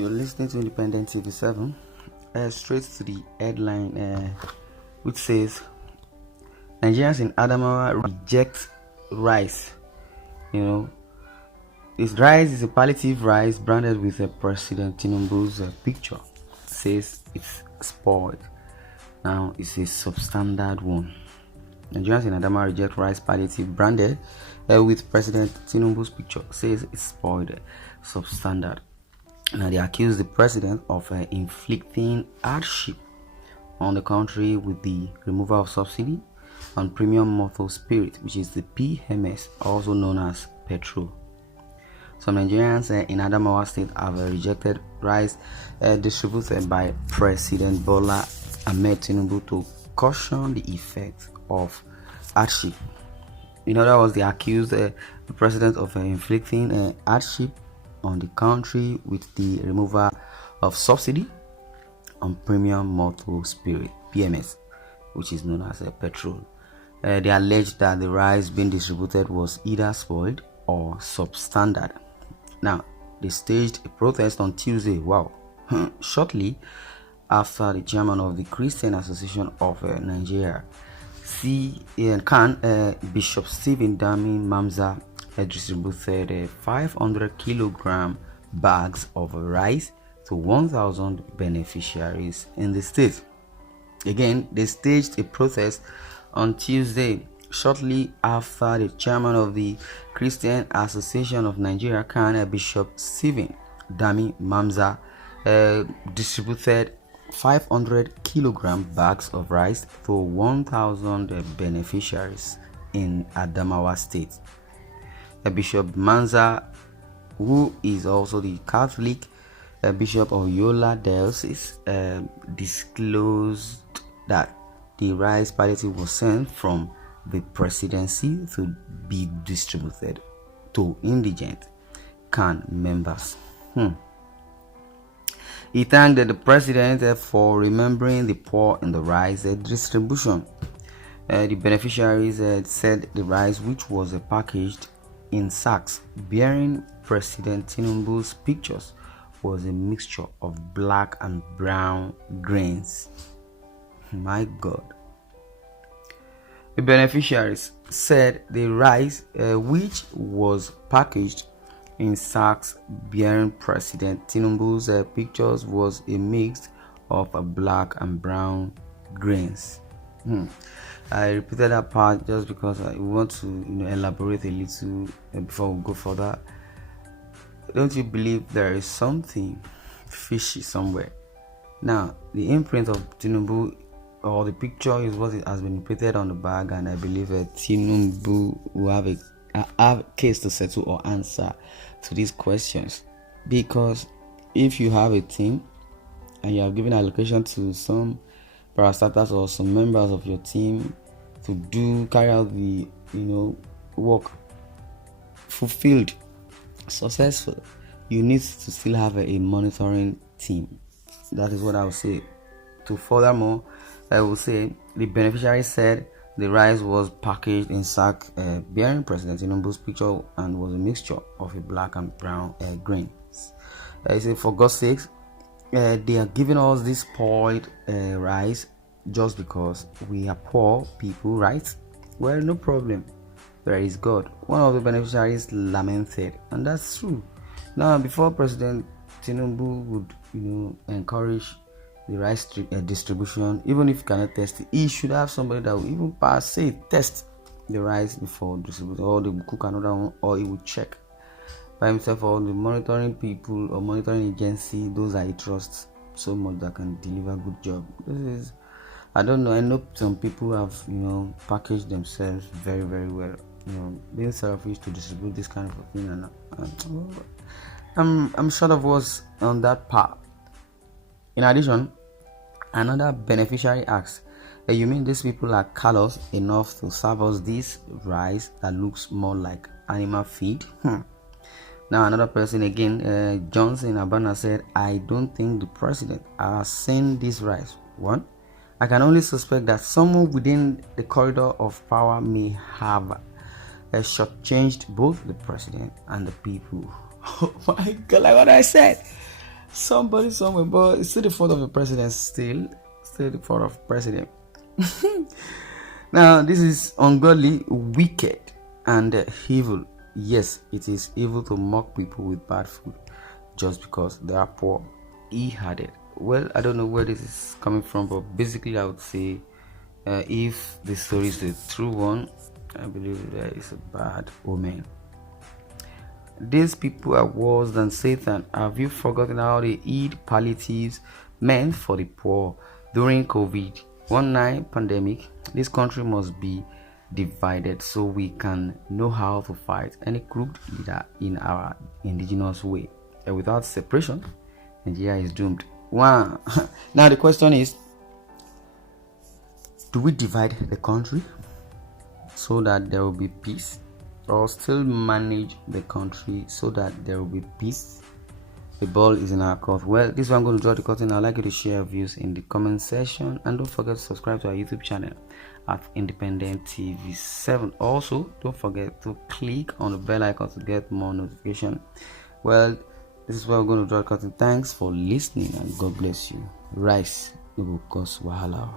You're listening to Independent TV 7. Straight to the headline, which says Nigerians in Adamawa reject rice. This rice is a palliative rice branded with a President TINUBU'S picture. It says it's spoiled. Now it's a substandard one. Nigerians in Adamawa reject rice palliative branded with President TINUBU'S picture. It says it's spoiled, substandard. Now they accuse the president of inflicting hardship on the country with the removal of subsidy on premium motor spirit, which is the PMS, also known as petrol. Some Nigerians in Adamawa State have rejected rice distributed by President Bola Ahmed Tinubu to caution the effect of hardship. In other words, they accused the president of inflicting hardship on the country with the removal of subsidy on premium motor spirit, PMS, which is known as petrol. They alleged that the rice being distributed was either spoiled or substandard. Now, they staged a protest on Tuesday, shortly after the chairman of the Christian Association of Nigeria, Bishop Stephen Dami Mamza, distributed 500 kilogram bags of rice to 1,000 beneficiaries in the state. Again, they staged a protest on Tuesday, shortly after the chairman of the Christian Association of Nigeria, Bishop Stephen Dami Mamza, distributed 500 kilogram bags of rice to 1,000 beneficiaries in Adamawa State. Bishop Mamza, who is also the Catholic Bishop of Yola Diocese, disclosed that the rice palliative was sent from the presidency to be distributed to indigent CAN members. He thanked the president for remembering the poor in the rice distribution. The beneficiaries said the rice, which was packaged in sacks bearing President TINUBU'S pictures, was a mixture of black and brown grains. My God. The beneficiaries said the rice, which was packaged in sacks bearing President TINUBU'S pictures, was a mix of black and brown grains. I repeated that part just because I want to elaborate a little before we go further. Don't you believe there is something fishy somewhere? Now, the imprint of TINUBU, or the picture, is what has been printed on the bag, and I believe TINUBU will have a case to settle or answer to these questions. Because if you have a team and you have given allocation to some parastatals or some members of your team to carry out the work fulfilled, successful, you need to still have a monitoring team. That is what I would say. To furthermore, I will say the beneficiary said the rice was packaged in sack bearing President TINUBU'S picture and was a mixture of a black and brown grains. I say, for God's sake, they are giving us this spoiled rice just because we are poor people, right? Well, no problem. There is God. One of the beneficiaries lamented, and that's true. Now, before President TINUBU would encourage the rice distribution, even if he cannot test it, he should have somebody that will even test the rice before distributing, or they will cook another one, or he will check by himself, or the monitoring people or monitoring agency, those that he trusts so much that can deliver good job. I don't know. I know some people have packaged themselves very, very well. Being selfish to distribute this kind of thing, and I'm short of words on that part. In addition, another beneficiary asked, "You mean these people are callous enough to serve us this rice that looks more like animal feed?" Now another person again, Johnson Abana, said, "I don't think the president has seen this rice. One, I can only suspect that someone within the corridor of power may have shortchanged both the president and the people." Oh my God, like what I said. Somebody somewhere, but it's still the fault of the president. Still the fault of president. Now, this is ungodly, wicked, and evil. Yes, it is evil to mock people with bad food just because they are poor. He had it. Well, I don't know where this is coming from, but basically, I would say if the story is the true one, I believe there is a bad omen. These people are worse than Satan. Have you forgotten how they eat palliatives meant for the poor during COVID-19 pandemic? This country must be divided so we can know how to fight any crooked leader in our indigenous way. And without separation, Nigeria is doomed. Wow. Now the question is, do we divide the country so that there will be peace, or still manage the country so that there will be peace? The ball is in our court. Well, this is where I'm going to draw the curtain. I'd like you to share your views in the comment section, and don't forget to subscribe to our YouTube channel at Independent TV 7. Also, don't forget to click on the bell icon to get more notification. Well, this is where we're going to draw the curtain. Thanks for listening, and God bless you. Rise, it will cause wahala.